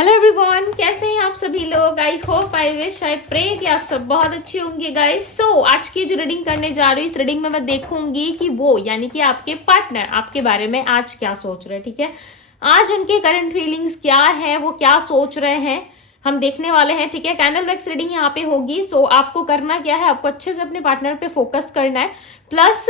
Hello everyone, कैसे हैं आप सभी लोग। I hope I wish I pray कि आप सब बहुत अच्छे होंगे गाइस। सो आज की जो रीडिंग करने जा रही हूँ, इस रीडिंग में मैं देखूंगी कि वो यानी कि आपके पार्टनर आपके बारे में आज क्या सोच रहे हैं। ठीक है, आज उनके करंट फीलिंग्स क्या है, वो क्या सोच रहे हैं, हम देखने वाले हैं। ठीक है, कैंडल वैक्स रीडिंग यहाँ पे होगी। सो आपको करना क्या है, आपको अच्छे से अपने पार्टनर पे फोकस करना है, प्लस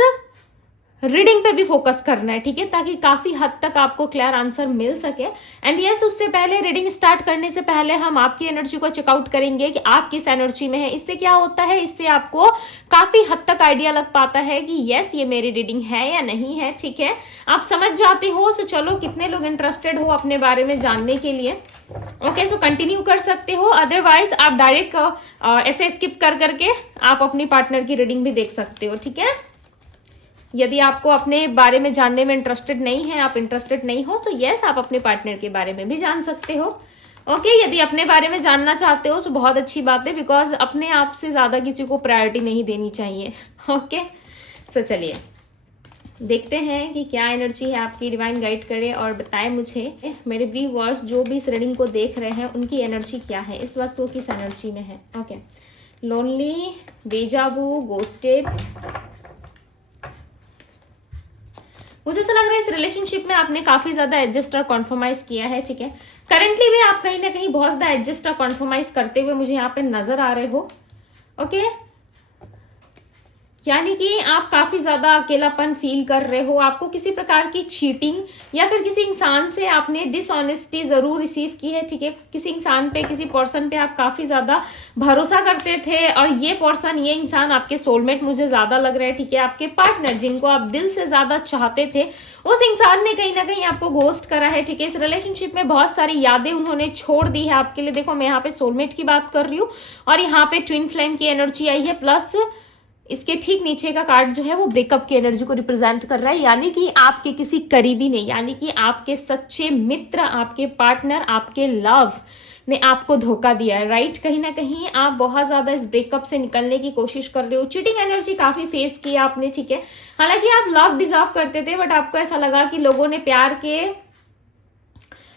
रीडिंग पे भी फोकस करना है। ठीक है, ताकि काफी हद तक आपको क्लियर आंसर मिल सके। एंड यस, उससे पहले रीडिंग स्टार्ट करने से पहले हम आपकी एनर्जी को चेकआउट करेंगे कि आप किस एनर्जी में है। इससे क्या होता है, इससे आपको काफी हद तक आइडिया लग पाता है कि यस ये मेरी रीडिंग है या नहीं है। ठीक है, आप समझ जाते हो। सो चलो, कितने लोग इंटरेस्टेड हो अपने बारे में जानने के लिए। ओके, सो कंटिन्यू कर सकते हो, अदरवाइज आप डायरेक्ट ऐसे स्किप कर करके आप अपनी पार्टनर की रीडिंग भी देख सकते हो। ठीक है, यदि आपको अपने बारे में जानने में इंटरेस्टेड नहीं है, आप इंटरेस्टेड नहीं हो, सो यस आप अपने पार्टनर के बारे में भी जान सकते हो। ओके, यदि अपने बारे में जानना चाहते हो तो बहुत अच्छी बात है, बिकॉज अपने आप से ज्यादा किसी को प्रायोरिटी नहीं देनी चाहिए। ओके, सो चलिए देखते हैं कि क्या एनर्जी है आपकी। डिवाइन गाइड करे और बताए मुझे, मेरे व्यूअर्स जो भी इस रीडिंग को देख रहे हैं उनकी एनर्जी क्या है इस वक्त, वो किस एनर्जी में है। Okay, lonely, deja vu, ghosted. मुझे ऐसा लग रहा है इस रिलेशनशिप में आपने काफी ज्यादा एडजस्ट और कॉन्फर्माइज किया है। ठीक है, करंटली भी आप कहीं ना कहीं बहुत ज्यादा एडजस्ट और कॉन्फर्माइज करते हुए मुझे यहाँ पे नजर आ रहे हो। ओके, यानी कि आप काफी ज्यादा अकेलापन फील कर रहे हो। आपको किसी प्रकार की चीटिंग या फिर किसी इंसान से आपने डिसऑनेस्टी जरूर रिसीव की है। ठीक है, किसी इंसान पे, किसी पर्सन पे आप काफी ज्यादा भरोसा करते थे, और ये पर्सन, ये इंसान आपके सोलमेट मुझे ज्यादा लग रहा है। ठीक है, आपके पार्टनर जिनको आप दिल से ज्यादा चाहते थे, उस इंसान ने कहीं ना कहीं आपको घोस्ट करा है। ठीक है, इस रिलेशनशिप में बहुत सारी यादें उन्होंने छोड़ दी है आपके लिए। देखो, मैं यहाँ पे सोलमेट की बात कर रही हूँ और यहाँ पे ट्विन फ्लेम की एनर्जी आई है, प्लस इसके ठीक नीचे का कार्ड जो है वो ब्रेकअप की एनर्जी को रिप्रेजेंट कर रहा है। यानी कि आपके किसी करीबी ने, यानी कि आपके सच्चे मित्र, आपके पार्टनर, आपके लव ने आपको धोखा दिया है। राइट, कहीं ना कहीं आप बहुत ज्यादा इस ब्रेकअप से निकलने की कोशिश कर रहे हो। चीटिंग एनर्जी काफी फेस की आपने। ठीक है, हालांकि आप लव डिजर्व करते थे, बट आपको ऐसा लगा कि लोगों ने प्यार के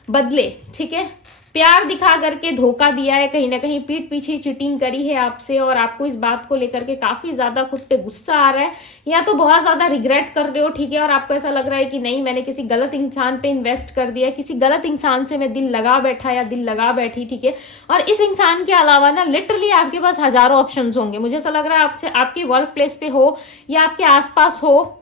बदले, ठीक है, प्यार दिखा करके धोखा दिया है, कहीं ना कहीं पीठ पीछे चीटिंग करी है आपसे, और आपको इस बात को लेकर के काफी ज्यादा खुद पे गुस्सा आ रहा है, या तो बहुत ज्यादा रिग्रेट कर रहे हो। ठीक है, और आपको ऐसा लग रहा है कि नहीं, मैंने किसी गलत इंसान पे इन्वेस्ट कर दिया, किसी गलत इंसान से मैं दिल लगा बैठा या दिल लगा बैठी। ठीक है, और इस इंसान के अलावा ना लिटरली आपके पास हजारों ऑप्शन होंगे। मुझे ऐसा लग रहा है आपके वर्क प्लेस पे हो या आपके आसपास हो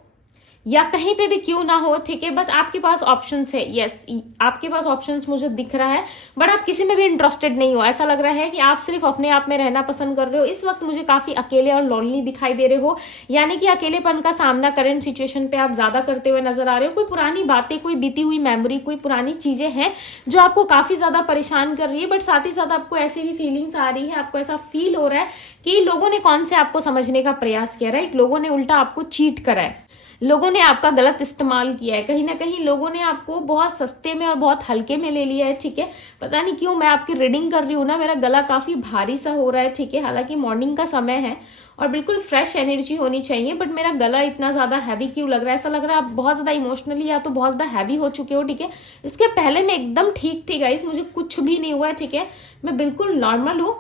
या कहीं पे भी क्यों ना हो। ठीक है, बट आपके पास ऑप्शंस है। यस, आपके पास ऑप्शंस मुझे दिख रहा है, बट आप किसी में भी इंटरेस्टेड नहीं हो। ऐसा लग रहा है कि आप सिर्फ अपने आप में रहना पसंद कर रहे हो। इस वक्त मुझे काफी अकेले और लोनली दिखाई दे रहे हो, यानी कि अकेलेपन का सामना करंट सिचुएशन पे आप ज्यादा करते हुए नजर आ रहे हो। कोई पुरानी बातें, कोई बीती हुई मेमोरी, कोई पुरानी चीजें हैं जो आपको काफी ज्यादा परेशान कर रही है, बट साथ ही साथ आपको ऐसी भी फीलिंग्स आ रही है, आपको ऐसा फील हो रहा है कि लोगों ने कौन से आपको समझने का प्रयास किया। राइट, लोगों ने उल्टा आपको चीट करा है, लोगों ने आपका गलत इस्तेमाल किया है, कहीं ना कहीं लोगों ने आपको बहुत सस्ते में और बहुत हल्के में ले लिया है। ठीक है, पता नहीं क्यों मैं आपकी रीडिंग कर रही हूँ ना, मेरा गला काफी भारी सा हो रहा है। ठीक है, हालांकि मॉर्निंग का समय है और बिल्कुल फ्रेश एनर्जी होनी चाहिए, बट मेरा गला इतना ज्यादा हैवी क्यों लग रहा है। ऐसा लग रहा है आप बहुत ज्यादा इमोशनली या तो बहुत ज्यादा हैवी हो चुके हो। ठीक है, इसके पहले मैं एकदम ठीक थी गाइस, मुझे कुछ भी नहीं हुआ है। ठीक है, मैं बिल्कुल नॉर्मल हूँ,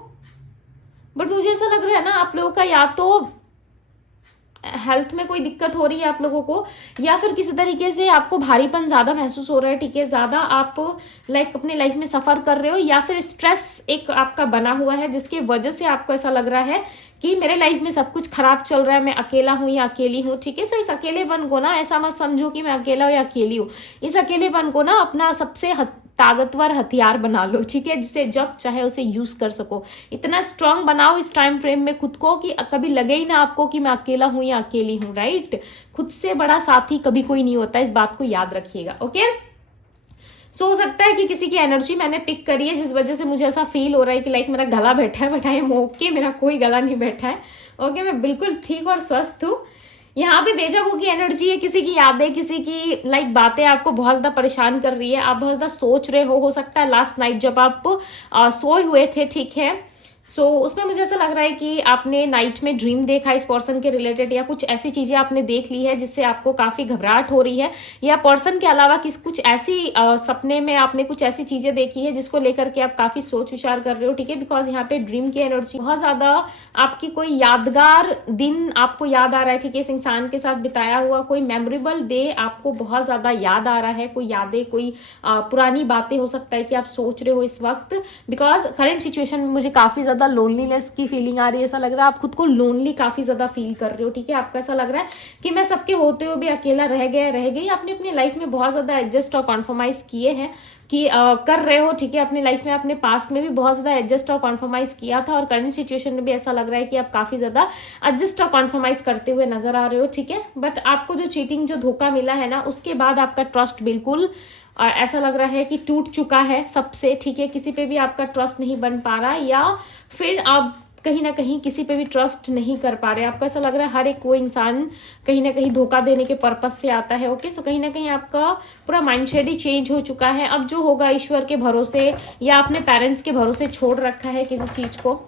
बट मुझे ऐसा लग रहा है ना आप लोगों का या तो हेल्थ में कोई दिक्कत हो रही है आप लोगों को, या फिर किसी तरीके से आपको भारीपन ज्यादा महसूस हो रहा है। ठीक है, ज्यादा आप अपनी लाइफ में सफर कर रहे हो, या फिर स्ट्रेस एक आपका बना हुआ है जिसकी वजह से आपको ऐसा लग रहा है कि मेरे लाइफ में सब कुछ खराब चल रहा है, मैं अकेला हूं या अकेली हूं। ठीक है, सो इस अकेलेपन को ना, ऐसा मत समझो कि मैं अकेला हूं या अकेली हूं। इस अकेलेपन को ना अपना सबसे ताकतवर हथियार बना लो। ठीक है, जिसे जब चाहे उसे यूज कर सको। इतना स्ट्रांग बनाओ इस टाइम फ्रेम में खुद को कि कभी लगे ही ना आपको कि मैं अकेला हूं या अकेली हूं। राइट, खुद से बड़ा साथी कभी कोई नहीं होता, इस बात को याद रखिएगा। ओके, सो हो सकता है कि किसी की एनर्जी मैंने पिक करी है जिस वजह से मुझे ऐसा फील हो रहा है कि लाइक मेरा गला बैठा है, बट आई एम ओके, मेरा कोई गला नहीं बैठा है। ओके, मैं बिल्कुल ठीक और स्वस्थ हूँ। यहाँ पे बेजाबू की एनर्जी है, किसी की यादें, किसी की बातें आपको बहुत ज्यादा परेशान कर रही है, आप बहुत ज्यादा सोच रहे हो सकता है लास्ट नाइट जब आप सोए हुए थे। ठीक है, उसमें मुझे ऐसा लग रहा है कि आपने नाइट में ड्रीम देखा इस पर्सन के रिलेटेड, या कुछ ऐसी चीजें आपने देख ली है जिससे आपको काफी घबराहट हो रही है, या पर्सन के अलावा कुछ ऐसी सपने में आपने कुछ ऐसी चीजें देखी है जिसको लेकर के आप काफी सोच विचार कर रहे हो, ठीक है। बिकॉज यहाँ पे ड्रीम की एनर्जी बहुत ज्यादा आपकी कोई यादगार दिन आपको याद आ रहा है, ठीक है। इस इंसान के साथ बिताया हुआ कोई मेमोरेबल डे आपको बहुत ज्यादा याद आ रहा है, कोई यादें, कोई पुरानी बातें हो सकता है कि आप सोच रहे हो इस वक्त। बिकॉज करंट सिचुएशन में मुझे काफी ज्यादा लोनलीनेस की फीलिंग आ रही है। ऐसा लग रहा है आप खुद को लोनली काफी ज्यादा फील कर रहे हो, ठीक है। आपको ऐसा लग रहा है कि मैं सबके होते हुए भी अकेला रह गई। आपने अपनी लाइफ में बहुत ज्यादा एडजस्ट और कॉन्फर्माइज किए हैं कि कर रहे हो, ठीक है। अपनी लाइफ में आपने पास्ट में भी बहुत ज्यादा एडजस्ट और कॉन्फर्माइज किया था, और करंट सिचुएशन में भी ऐसा लग रहा है कि आप काफी ज्यादा एडजस्ट और कॉन्फर्माइज करते हुए नजर आ रहे हो, ठीक है। बट आपको जो चीटिंग, जो धोखा मिला है ना, उसके बाद आपका ट्रस्ट बिल्कुल ऐसा लग रहा है कि टूट चुका है सबसे, ठीक है। किसी पे भी आपका ट्रस्ट नहीं बन पा रहा, या फिर आप कहीं ना कहीं किसी पे भी ट्रस्ट नहीं कर पा रहे। आपको ऐसा लग रहा है हर एक कोई इंसान कहीं ना कहीं धोखा देने के पर्पस से आता है, ओके। सो कहीं ना कहीं आपका पूरा माइंडसेट ही चेंज हो चुका है। अब जो होगा ईश्वर के भरोसे, या अपने पेरेंट्स के भरोसे छोड़ रखा है किसी चीज को,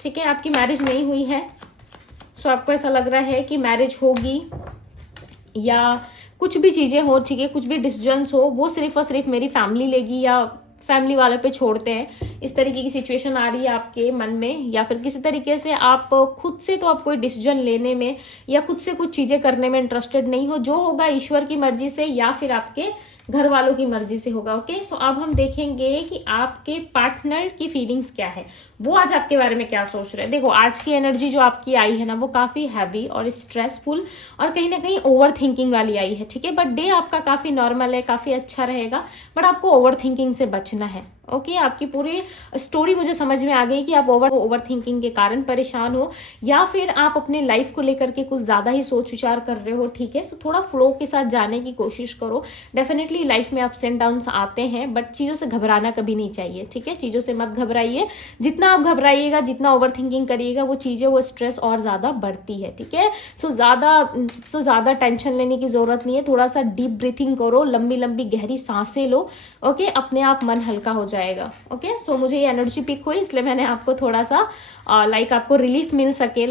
ठीक है। आपकी मैरिज नहीं हुई है, सो आपको ऐसा लग रहा है कि मैरिज होगी, या कुछ भी चीजें हो, ठीक है, कुछ भी डिसीजंस हो, वो सिर्फ और सिर्फ मेरी फैमिली लेगी, या फैमिली वाले पे छोड़ते हैं। इस तरीके की सिचुएशन आ रही है आपके मन में, या फिर किसी तरीके से आप खुद से तो आप कोई डिसीजन लेने में या खुद से कुछ चीजें करने में इंटरेस्टेड नहीं हो। जो होगा ईश्वर की मर्जी से या फिर आपके घर वालों की मर्जी से होगा, ओके। सो अब हम देखेंगे कि आपके पार्टनर की फीलिंग्स क्या है, वो आज आपके बारे में क्या सोच रहे हैं। देखो, आज की एनर्जी जो आपकी आई है ना, वो काफी हैवी और स्ट्रेसफुल और कहीं ना कहीं ओवर थिंकिंग वाली आई है, ठीक है। बट डे आपका काफी नॉर्मल है, काफी अच्छा रहेगा, बट आपको ओवर थिंकिंग से बचना है, ओके। आपकी पूरी स्टोरी मुझे समझ में आ गई कि आप ओवर थिंकिंग के कारण परेशान हो, या फिर आप अपने लाइफ को लेकर के कुछ ज्यादा ही सोच विचार कर रहे हो, ठीक है। सो थोड़ा फ्लो के साथ जाने की कोशिश करो। डेफिनेटली लाइफ में अप्स एंड डाउन्स आते हैं, बट चीजों से घबराना कभी नहीं चाहिए, ठीक है। चीजों से मत घबराइए। जितना आप घबराइएगा, जितना ओवर थिंकिंग करिएगा, वो चीजें, वो स्ट्रेस और ज्यादा बढ़ती है, ठीक है। सो ज्यादा टेंशन लेने की जरूरत नहीं है। थोड़ा सा डीप ब्रीथिंग करो, लंबी लंबी गहरी सांसें लो, ओके। अपने आप मन हल्का हो जाएगा, ओके। सो मुझे ये एनर्जी पिक हुई, इसलिए मैंने आपको थोड़ा सा आपको रिलीफ मिल सके,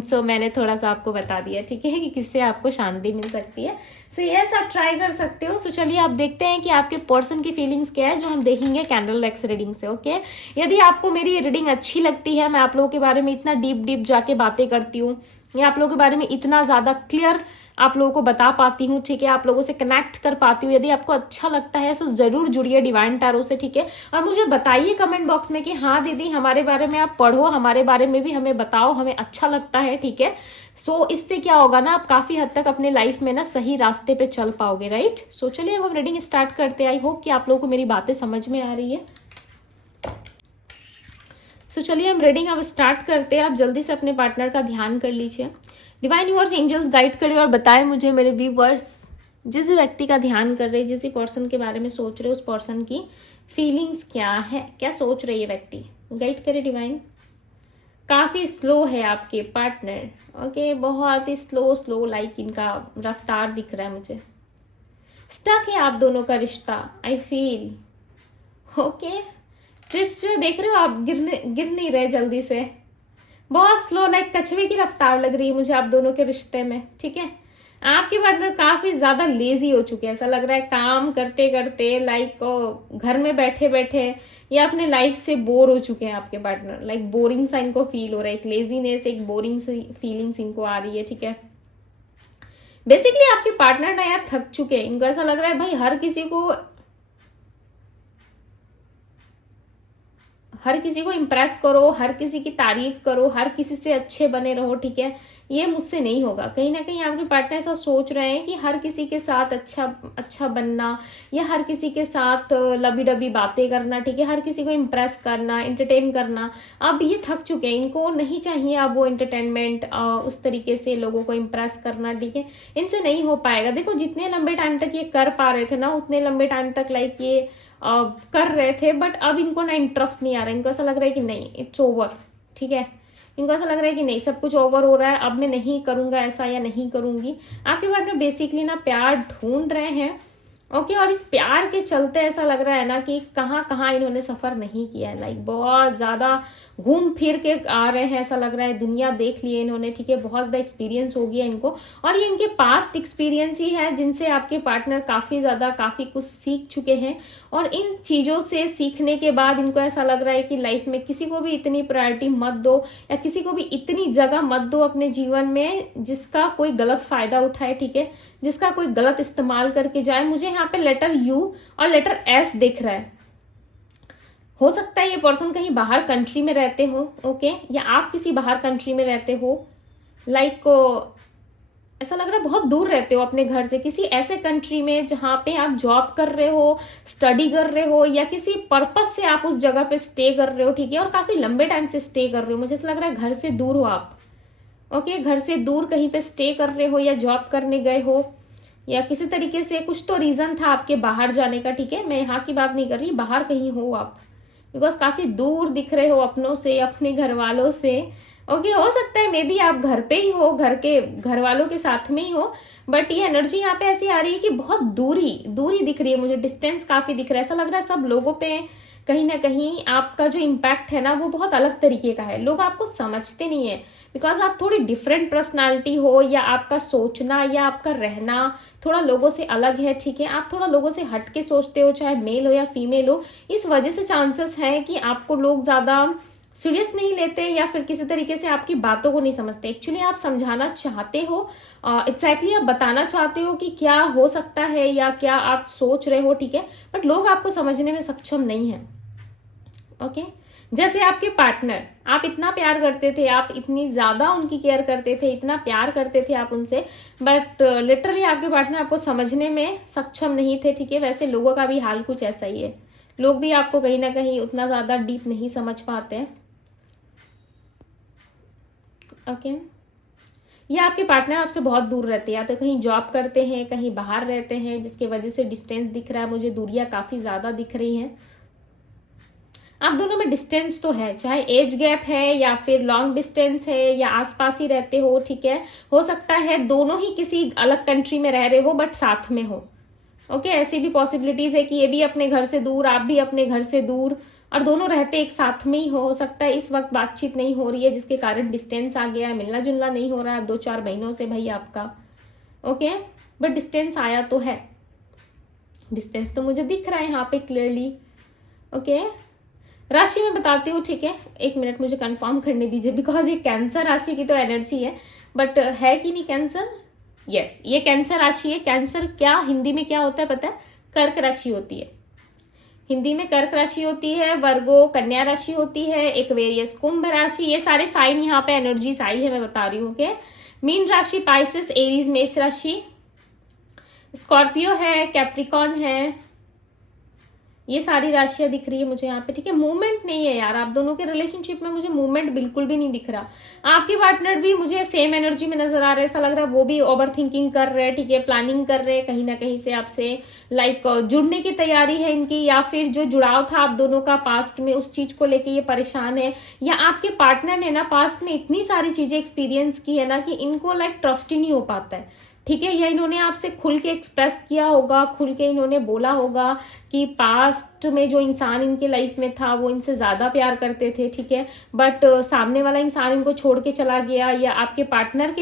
सो मैंने थोड़ा सा आपको बता दिया, ठीक है, कि किससे आपको शांति मिल सकती है। सो यस, आप ट्राई कर सकते हो। सो चलिए आप देखते हैं कि आपके पर्सन की फीलिंग्स क्या है, जो हम देखेंगे कैंडल वैक्स रीडिंग से, ओके। यदि आपको मेरी रीडिंग अच्छी लगती है, मैं आप लोगों के बारे में इतना डीप जाके बातें करती हूँ, या आप लोगों के बारे में इतना ज्यादा क्लियर आप लोगों को बता पाती हूँ, ठीक है, आप लोगों से कनेक्ट कर पाती हूँ। यदि आपको अच्छा लगता है तो जरूर जुड़िए डिवाइन टैरो से, ठीक है। और मुझे बताइए कमेंट बॉक्स में कि हाँ दीदी, हमारे बारे में आप पढ़ो, हमारे बारे में भी हमें बताओ, हमें अच्छा लगता है, ठीक है। सो इससे क्या होगा ना, आप काफी हद तक अपने लाइफ में ना सही रास्ते पे चल पाओगे, राइट। सो चलिए अब हम रीडिंग स्टार्ट करते हैं। आई होप कि आप लोगों को मेरी बातें समझ में आ रही है। सो चलिए हम रीडिंग अब स्टार्ट करते हैं। आप जल्दी से अपने पार्टनर का ध्यान कर लीजिए। डिवाइन यूनिवर्स, एंजल्स गाइड करिए और बताएं मुझे, मेरे व्यूवर्स, जिस व्यक्ति का ध्यान कर रहे, जिस पर्सन के बारे में सोच रहे, उस पर्सन की फीलिंग्स क्या है, क्या सोच रहे ये व्यक्ति, गाइड करे डिवाइन। काफी स्लो है आपके पार्टनर, ओके, बहुत ही स्लो लाइक इनका रफ्तार दिख रहा है मुझे। स्टक है आप दोनों का रिश्ता, आई फील, ओके। ट्रिप्स जो देख रहे हो आप, गिर नहीं रहे जल्दी से, बहुत स्लो, लाइक कछुए की रफ्तार लग रही है मुझे आप दोनों के रिश्ते में, ठीक है। आपके पार्टनर काफी ज्यादा लेजी हो चुके हैं, ऐसा लग रहा है काम करते करते, लाइक घर में बैठे बैठे या अपने लाइफ से बोर हो चुके हैं आपके पार्टनर। लाइक बोरिंग सा इनको फील हो रहा है, एक लेजीनेस, एक बोरिंग सी फीलिंग्स इनको आ रही है, ठीक है। बेसिकली आपके पार्टनर ना यार थक चुके हैं। इनको ऐसा लग रहा है भाई हर किसी को इम्प्रेस करो, हर किसी की तारीफ करो, हर किसी से अच्छे बने रहो, ठीक है। ये मुझसे नहीं होगा। कहीं ना कहीं आपके पार्टनर ऐसा सोच रहे हैं कि हर किसी के साथ अच्छा बनना, या हर किसी के साथ लबी डबी बातें करना, ठीक है, हर किसी को इम्प्रेस करना, एंटरटेन करना। अब ये थक चुके हैं, इनको नहीं चाहिए अब वो एंटरटेनमेंट, उस तरीके से लोगों को इम्प्रेस करना, ठीक है। इनसे नहीं हो पाएगा। देखो, जितने लंबे टाइम तक ये कर पा रहे थे ना, उतने लंबे टाइम तक लाइक ये कर रहे थे, बट अब इनको ना इंटरेस्ट नहीं आ रहा है। इनको ऐसा लग रहा है कि नहीं, इट्स ओवर, ठीक है। इनको ऐसा लग रहा है कि नहीं, सब कुछ ओवर हो रहा है, अब मैं नहीं करूंगा ऐसा, या नहीं करूंगी। आपके पार्टनर बेसिकली ना प्यार ढूंढ रहे हैं, ओके। और इस प्यार के चलते ऐसा लग रहा है ना कि कहाँ कहाँ इन्होंने सफर नहीं किया है, लाइक बहुत ज्यादा घूम फिर के आ रहे हैं, ऐसा लग रहा है दुनिया देख ली है इन्होंने, ठीक है, बहुत ज्यादा एक्सपीरियंस हो गया इनको। और ये इनके पास्ट एक्सपीरियंस ही है जिनसे आपके पार्टनर काफी कुछ सीख चुके हैं। और इन चीजों से सीखने के बाद इनको ऐसा लग रहा है कि लाइफ में किसी को भी इतनी प्रायोरिटी मत दो, या किसी को भी इतनी जगह मत दो अपने जीवन में जिसका कोई गलत फायदा उठाए, ठीक है, जिसका कोई गलत इस्तेमाल करके जाए। मुझे यहाँ पे लेटर यू और लेटर एस दिख रहा है। हो सकता है ये पर्सन कहीं बाहर कंट्री में रहते हो, ओके, या आप किसी बाहर कंट्री में रहते हो, लाइक ऐसा लग रहा है बहुत दूर रहते हो अपने घर से, किसी ऐसे कंट्री में जहां पे आप जॉब कर रहे हो, स्टडी कर रहे हो, या किसी पर्पस से आप उस जगह पे स्टे कर रहे हो, ठीक है, और काफी लंबे टाइम से स्टे कर रहे हो। मुझे ऐसा लग रहा है घर से दूर हो आप, ओके, घर से दूर कहीं पे स्टे कर रहे हो, या जॉब करने गए हो, या किसी तरीके से कुछ तो रीजन था आपके बाहर जाने का, ठीक है, मैं यहाँ की बात नहीं कर रही, बाहर कहीं हो आप, बिकॉज काफी दूर दिख रहे हो अपनों से, अपने घर वालों से, ओके। हो सकता है मे बी आप घर पे ही हो, घर वालों के साथ में ही हो, बट ये एनर्जी यहाँ पे ऐसी आ रही है कि बहुत दूरी दिख रही है मुझे, डिस्टेंस काफी दिख रहा है। ऐसा लग रहा है सब लोगों पे कहीं ना कहीं आपका जो इम्पैक्ट है ना वो बहुत अलग तरीके का है, लोग आपको समझते नहीं है, बिकॉज आप थोड़ी डिफरेंट पर्सनालिटी हो, या आपका सोचना या आपका रहना थोड़ा लोगों से अलग है, ठीक है, आप थोड़ा लोगों से हटके सोचते हो, चाहे मेल हो या फीमेल हो। इस वजह से चांसेस है कि आपको लोग ज्यादा सीरियस नहीं लेते, या फिर किसी तरीके से आपकी बातों को नहीं समझते। एक्चुअली आप समझाना चाहते हो, एग्जैक्टली आप बताना चाहते हो कि क्या हो सकता है या क्या आप सोच रहे हो, ठीक है, बट लोग आपको समझने में सक्षम नहीं है, ओके। जैसे आपके पार्टनर, आप इतना प्यार करते थे, आप इतनी ज्यादा उनकी केयर करते थे, इतना प्यार करते थे आप उनसे, बट लिटरली आपके पार्टनर आपको समझने में सक्षम नहीं थे, ठीक है। वैसे लोगों का भी हाल कुछ ऐसा ही है, लोग भी आपको कहीं ना कहीं उतना ज्यादा डीप नहीं समझ पाते हैं, ओके। या आपके पार्टनर आपसे बहुत दूर रहते हैं, या तो कहीं जॉब करते हैं, कहीं बाहर रहते हैं, जिसकी वजह से डिस्टेंस दिख रहा है मुझे, दूरियां काफी ज्यादा दिख रही हैं। आप दोनों में डिस्टेंस तो है, चाहे एज गैप है या फिर लॉन्ग डिस्टेंस है, या आसपास ही रहते हो, ठीक है, हो सकता है दोनों ही किसी अलग कंट्री में रह रहे हो बट साथ में हो, ओके। ऐसी भी पॉसिबिलिटीज है कि ये भी अपने घर से दूर, आप भी अपने घर से दूर, और दोनों रहते एक साथ में ही हो सकता है इस वक्त बातचीत नहीं हो रही है जिसके कारण डिस्टेंस आ गया है, मिलना जुलना नहीं हो रहा है 2-4 महीनों से भाई आपका, ओके, बट डिस्टेंस आया तो है, डिस्टेंस तो मुझे दिख रहा है यहाँ पे क्लियरली, ओके। राशि में बताती हूँ, ठीक है, 1 मिनट मुझे कंफर्म करने दीजिए, बिकॉज ये कैंसर राशि की तो एनर्जी है, बट है कि नहीं कैंसर, यस, ये कैंसर राशि है। कैंसर क्या हिंदी में क्या होता है पता है, कर्क राशि होती है, हिंदी में कर्क राशि होती है, वर्गो कन्या राशि होती है, एक्वेरियस कुंभ राशि, ये सारे साइन यहाँ पे एनर्जीज आई है, मैं बता रही हूँ, ओके। मीन राशि पाइसेस, एरीज मेष राशि, स्कॉर्पियो है, कैप्रिकॉन है, ये सारी राशियां दिख रही है मुझे यहाँ पे, ठीक है। मूवमेंट नहीं है यार, आप दोनों के रिलेशनशिप में मुझे मूवमेंट बिल्कुल भी नहीं दिख रहा। आपके पार्टनर भी मुझे सेम एनर्जी में नजर आ रहे हैं, ऐसा लग रहा है वो भी ओवर थिंकिंग कर रहे हैं, ठीक है, प्लानिंग कर रहे हैं कहीं ना कहीं से आपसे, लाइक जुड़ने की तैयारी है इनकी, या फिर जो जुड़ाव था आप दोनों का पास्ट में उस चीज को लेके ये परेशान है, या आपके पार्टनर ने ना पास्ट में इतनी सारी चीजें एक्सपीरियंस की है ना कि इनको लाइक ट्रस्ट ही नहीं हो पाता है, ठीक है, या इन्होंने आपसे खुल के एक्सप्रेस किया होगा, खुल के इन्होंने बोला होगा कि पास्ट में जो इंसान इनके लाइफ में था वो इनसे ज्यादा प्यार करते थे, ठीक है, बट सामने वाला इंसान इनको छोड़ के चला गया, या आपके पार्टनर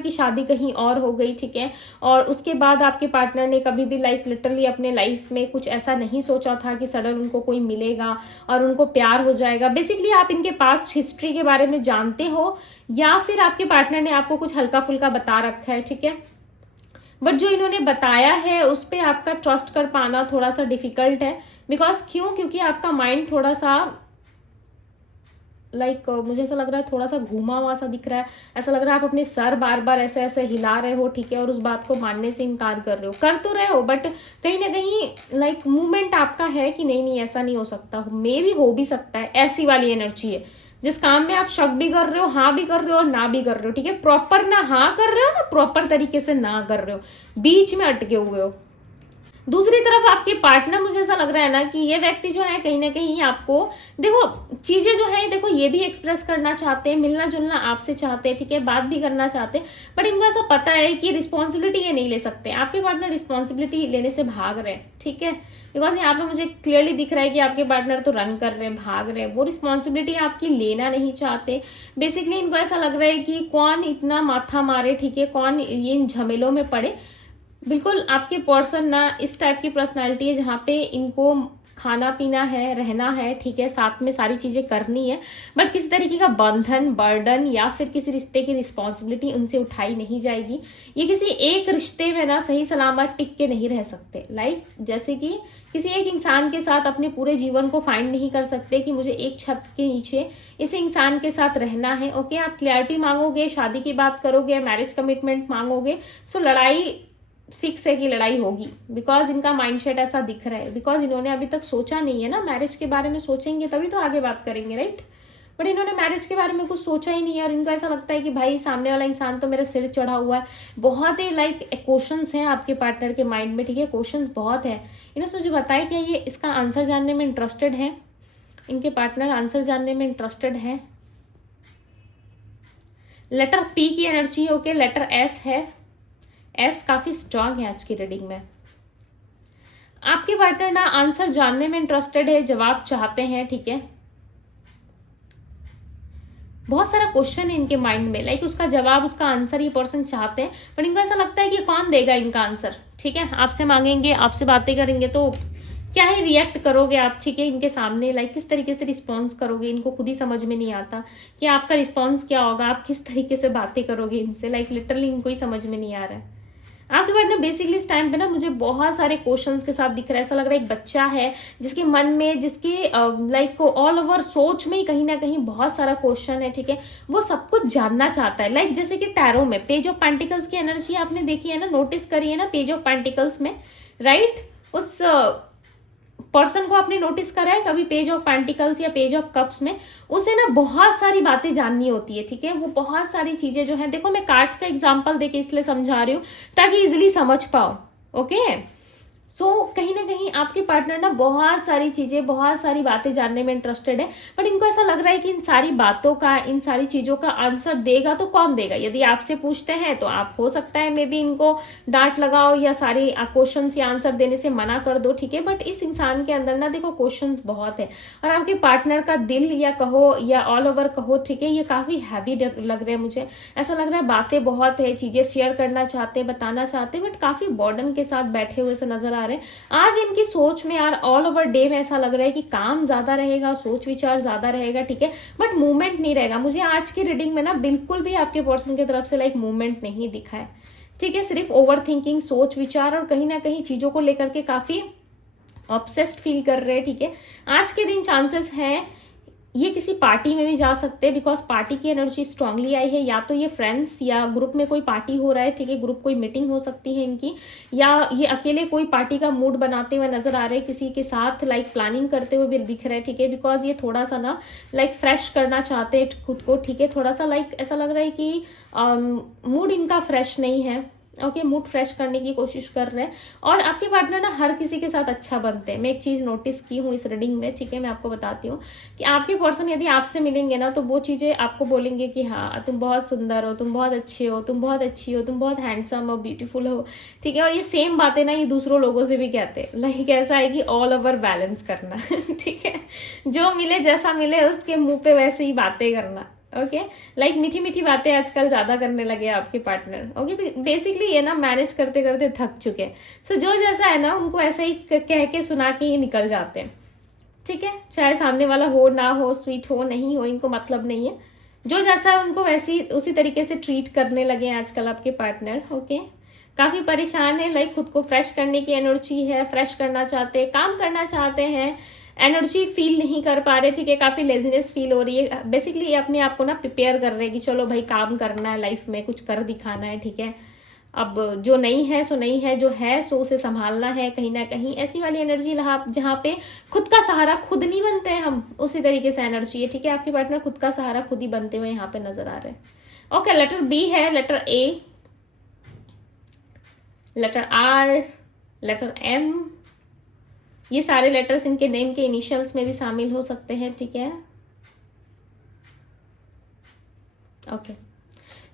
की शादी कहीं और हो गई, ठीक है, और उसके बाद आपके पार्टनर ने कभी भी लाइक लिटरली अपने लाइफ में कुछ ऐसा नहीं सोचा था कि सडन उनको कोई मिलेगा और उनको प्यार हो जाएगा। बेसिकली आप इनके पास्ट हिस्ट्री के बारे में जानते हो, या फिर आपके पार्टनर ने आपको कुछ हल्का फुल्का बता रखा है, ठीक है, बट जो इन्होंने बताया है उस पर आपका ट्रस्ट कर पाना थोड़ा सा डिफिकल्ट है, बिकॉज क्योंकि आपका माइंड थोड़ा सा लाइक मुझे ऐसा लग रहा है थोड़ा सा घूमा हुआ सा दिख रहा है, ऐसा लग रहा है आप अपने सर बार बार ऐसे ऐसे हिला रहे हो, ठीक है, और उस बात को मानने से इनकार कर रहे हो, कर तो रहे हो बट कहीं ना कहीं लाइक मूवमेंट आपका है कि नहीं ऐसा नहीं हो सकता, मे भी हो भी सकता है, ऐसी वाली एनर्जी है जिस काम में आप शक भी कर रहे हो, हाँ भी कर रहे हो, ना भी कर रहे हो, ठीक है, प्रॉपर ना हाँ कर रहे हो ना प्रॉपर तरीके से ना कर रहे हो, बीच में अटके हुए हो। दूसरी तरफ आपके पार्टनर, मुझे ऐसा लग रहा है ना कि ये व्यक्ति जो है कहीं ना कहीं आपको, देखो चीजें जो है, देखो ये भी एक्सप्रेस करना चाहते हैं, मिलना जुलना आपसे चाहते हैं, ठीक है, बात भी करना चाहते हैं, बट इनको ऐसा पता है कि रिस्पॉन्सिबिलिटी ये नहीं ले सकते। आपके पार्टनर रिस्पॉन्सिबिलिटी लेने से भाग रहे हैं, ठीक है, बिकॉज यहाँ पे मुझे क्लियरली दिख रहा है कि आपके पार्टनर तो रन कर रहे हैं, भाग रहे हैं, वो रिस्पॉन्सिबिलिटी आपकी लेना नहीं चाहते। बेसिकली इनको ऐसा लग रहा है कि कौन इतना माथा मारे, ठीक है, कौन ये इन झमेलों में पड़े। बिल्कुल आपके पर्सन ना इस टाइप की पर्सनालिटी है जहाँ पे इनको खाना पीना है, रहना है, ठीक है, साथ में सारी चीजें करनी है, बट किसी तरीके का बंधन, बर्डन या फिर किसी रिश्ते की रिस्पॉन्सिबिलिटी उनसे उठाई नहीं जाएगी। ये किसी एक रिश्ते में ना सही सलामत टिक के नहीं रह सकते। लाइक जैसे कि किसी एक इंसान के साथ अपने पूरे जीवन को फाइंड नहीं कर सकते कि मुझे एक छत के नीचे इस इंसान के साथ रहना है। ओके, आप क्लैरिटी मांगोगे, शादी की बात करोगे, मैरिज कमिटमेंट मांगोगे, सो लड़ाई फिक्स है कि लड़ाई होगी, बिकॉज इनका माइंडसेट ऐसा दिख रहा है, बिकॉज इन्होंने अभी तक सोचा नहीं है ना, मैरिज के बारे में सोचेंगे तभी तो आगे बात करेंगे, राइट। बट इन्होंने मैरिज के बारे में कुछ सोचा ही नहीं है, और इनको ऐसा लगता है कि भाई सामने वाला इंसान तो मेरे सिर चढ़ा हुआ है। बहुत ही लाइक क्वेश्चंस हैं आपके पार्टनर के माइंड में, ठीक है, क्वेश्चंस बहुत है। इन्होंने मुझे बताया कि ये इसका आंसर जानने में इंटरेस्टेड है, इनके पार्टनर आंसर जानने में इंटरेस्टेड है। लेटर पी की एनर्जी, ओके, लेटर एस है, एस काफी स्ट्रांग है आज की रीडिंग में। आपके पार्टनर ना आंसर जानने में इंटरेस्टेड है, जवाब चाहते हैं, ठीक है, बहुत सारा क्वेश्चन है इनके माइंड में, लाइक उसका जवाब, उसका आंसर ये पर्सन चाहते हैं, पर इनको ऐसा लगता है कि कौन देगा इनका आंसर, ठीक है, आपसे मांगेंगे, आपसे बातें करेंगे तो क्या ही रिएक्ट करोगे आप, ठीक है, इनके सामने, लाइक किस तरीके से रिस्पॉन्स करोगे, इनको खुद ही समझ में नहीं आता कि आपका रिस्पॉन्स क्या होगा, आप किस तरीके से बातें करोगे इनसे, लाइक लिटरली इनको ही समझ में नहीं आ रहा है। आपके पार्टनर बेसिकली इस टाइम पे ना मुझे बहुत सारे क्वेश्चंस के साथ दिख रहा है। ऐसा लग रहा है एक बच्चा है जिसके मन में, जिसकी लाइक ऑल ओवर सोच में ही कहीं ना कहीं बहुत सारा क्वेश्चन है, ठीक है, वो सब कुछ जानना चाहता है। लाइक जैसे कि टैरो में पेज ऑफ पेंटिकल्स की एनर्जी आपने देखी है ना, नोटिस करी है ना, पेज ऑफ पेंटिकल्स में, राइट, उस पर्सन को आपने नोटिस करा है कभी पेज ऑफ पेंटिकल्स या पेज ऑफ कप्स में, उसे ना बहुत सारी बातें जाननी होती है, ठीक है, वो बहुत सारी चीजें जो है, देखो मैं कार्ड्स का एग्जांपल देके इसलिए समझा रही हूँ ताकि इजिली समझ पाओ। ओके, सो कहीं ना कहीं आपके पार्टनर ना बहुत सारी चीजें, बहुत सारी बातें जानने में इंटरेस्टेड है, बट इनको ऐसा लग रहा है कि इन सारी बातों का, इन सारी चीजों का आंसर देगा तो कौन देगा। यदि आपसे पूछते हैं तो आप हो सकता है मे बी इनको डांट लगाओ या सारे क्वेश्चन या आंसर देने से मना कर दो, ठीक है, बट इस इंसान के अंदर ना देखो क्वेश्चन बहुत है, और आपके पार्टनर का दिल या कहो या ऑल ओवर कहो, ठीक है, ये काफी हैवी लग रहा है मुझे। ऐसा लग रहा है बातें बहुत है, चीजें शेयर करना चाहते, बताना चाहते, बट काफी बॉर्डन के साथ बैठे हुए से नजर आ रहे हैं। आज इनकी सोच में यार ऑल ओवर डे में ऐसा लग रहा है कि काम ज्यादा रहेगा, सोच विचार ज्यादा रहेगा, ठीक है, बट मूवमेंट नहीं रहेगा। मुझे आज की रीडिंग में ना बिल्कुल भी आपके पर्सन की तरफ से लाइक मूवमेंट नहीं दिखा है, ठीक है, सिर्फ ओवर थिंकिंग, सोच विचार, और कहीं ना कहीं चीजों को लेकर के काफी ऑब्सेस्ड फील कर रहे हैं, ठीक है। आज के दिन चांसेस हैं ये किसी पार्टी में भी जा सकते हैं, बिकॉज पार्टी की एनर्जी स्ट्रांगली आई है, या तो ये फ्रेंड्स या ग्रुप में कोई पार्टी हो रहा है, ठीक है, ग्रुप कोई मीटिंग हो सकती है इनकी, या ये अकेले कोई पार्टी का मूड बनाते हुए नजर आ रहे हैं, किसी के साथ लाइक प्लानिंग करते हुए भी दिख रहा है, ठीक है, बिकॉज ये थोड़ा सा ना लाइक फ्रेश करना चाहते हैं खुद को, ठीक है, थोड़ा सा लाइक ऐसा लग रहा है कि मूड इनका फ्रेश नहीं है। ओके, मूड फ्रेश करने की कोशिश कर रहे हैं, और आपके पार्टनर ना हर किसी के साथ अच्छा बनते हैं। मैं एक चीज नोटिस की हूँ इस रीडिंग में, ठीक है, मैं आपको बताती हूँ कि आपके पर्सन यदि आपसे मिलेंगे ना तो वो चीजें आपको बोलेंगे कि हाँ तुम बहुत सुंदर हो, तुम बहुत अच्छे हो, तुम बहुत अच्छी हो, तुम बहुत हैंडसम हो, ब्यूटीफुल हो, ठीक है, और ये सेम बातें ना ये दूसरों लोगों से भी कहते हैं। लाइक ऐसा है कि ऑल ओवर बैलेंस करना ठीक है, जो मिले जैसा मिले उसके मुंह पे वैसे ही बातें करना। ओके, लाइक मीठी मीठी बातें आजकल ज्यादा करने लगे आपके पार्टनर। ओके, बेसिकली ये ना मैनेज करते करते थक चुके हैं, सो जो जैसा है ना उनको ऐसा ही कह के सुना के ही निकल जाते हैं, ठीक है, चाहे सामने वाला हो ना हो, स्वीट हो नहीं हो, इनको मतलब नहीं है, जो जैसा है उनको वैसी उसी तरीके से ट्रीट करने लगे हैं आजकल आपके पार्टनर। ओके, काफी परेशान है, लाइक खुद को फ्रेश करने की एनर्जी है, फ्रेश करना चाहते हैं, काम करना चाहते हैं, एनर्जी फील नहीं कर पा रहे, ठीक है, काफी लेजीनेस फील हो रही है। बेसिकली ये अपने आप को ना प्रिपेयर कर रहे हैं कि चलो भाई काम करना है, लाइफ में कुछ कर दिखाना है, ठीक है, अब जो नहीं है सो नहीं है, जो है सो उसे संभालना है, कहीं ना कहीं ऐसी वाली एनर्जी जहाँ पे खुद का सहारा खुद नहीं बनते हैं हम, उसी तरीके से एनर्जी है, ठीक है, आपके पार्टनर खुद का सहारा खुद ही बनते हुए यहाँ पे नजर आ रहे हैं। ओके, लेटर बी है, letter A, letter R, letter M, ये सारे लेटर्स इनके नेम के इनिशियल्स में भी शामिल हो सकते हैं, ठीक है। ओके,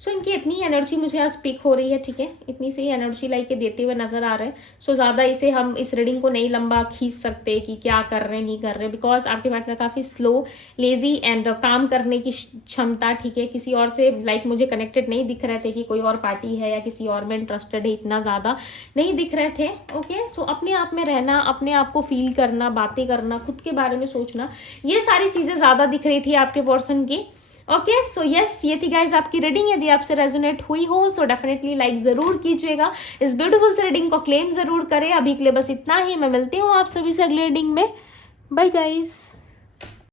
सो इनकी इतनी एनर्जी मुझे आज पिक हो रही है, ठीक है, इतनी सी एनर्जी लाइक के देते हुए नजर आ रहे हैं। सो ज्यादा इसे हम इस रीडिंग को नहीं लंबा खींच सकते कि क्या कर रहे हैं नहीं कर रहे, बिकॉज आपके पार्टनर काफी स्लो, लेजी एंड काम करने की क्षमता, ठीक है, किसी और से लाइक मुझे कनेक्टेड नहीं दिख रहे थे कि कोई और पार्टी है या किसी और में इंटरेस्टेड है, इतना ज्यादा नहीं दिख रहे थे। ओके, सो अपने आप में रहना, अपने आप को फील करना, बातें करना, खुद के बारे में सोचना, ये सारी चीजें ज्यादा दिख रही थी आपके पर्सन की। ओके, सो यस, ये थी गाइज आपकी रीडिंग। यदि आपसे रेजोनेट हुई हो सो डेफिनेटली लाइक जरूर कीजिएगा, इस ब्यूटीफुल से रीडिंग को क्लेम जरूर करें। अभी के लिए बस इतना ही, मैं मिलती हूँ आप सभी से अगले रीडिंग में। Bye guys.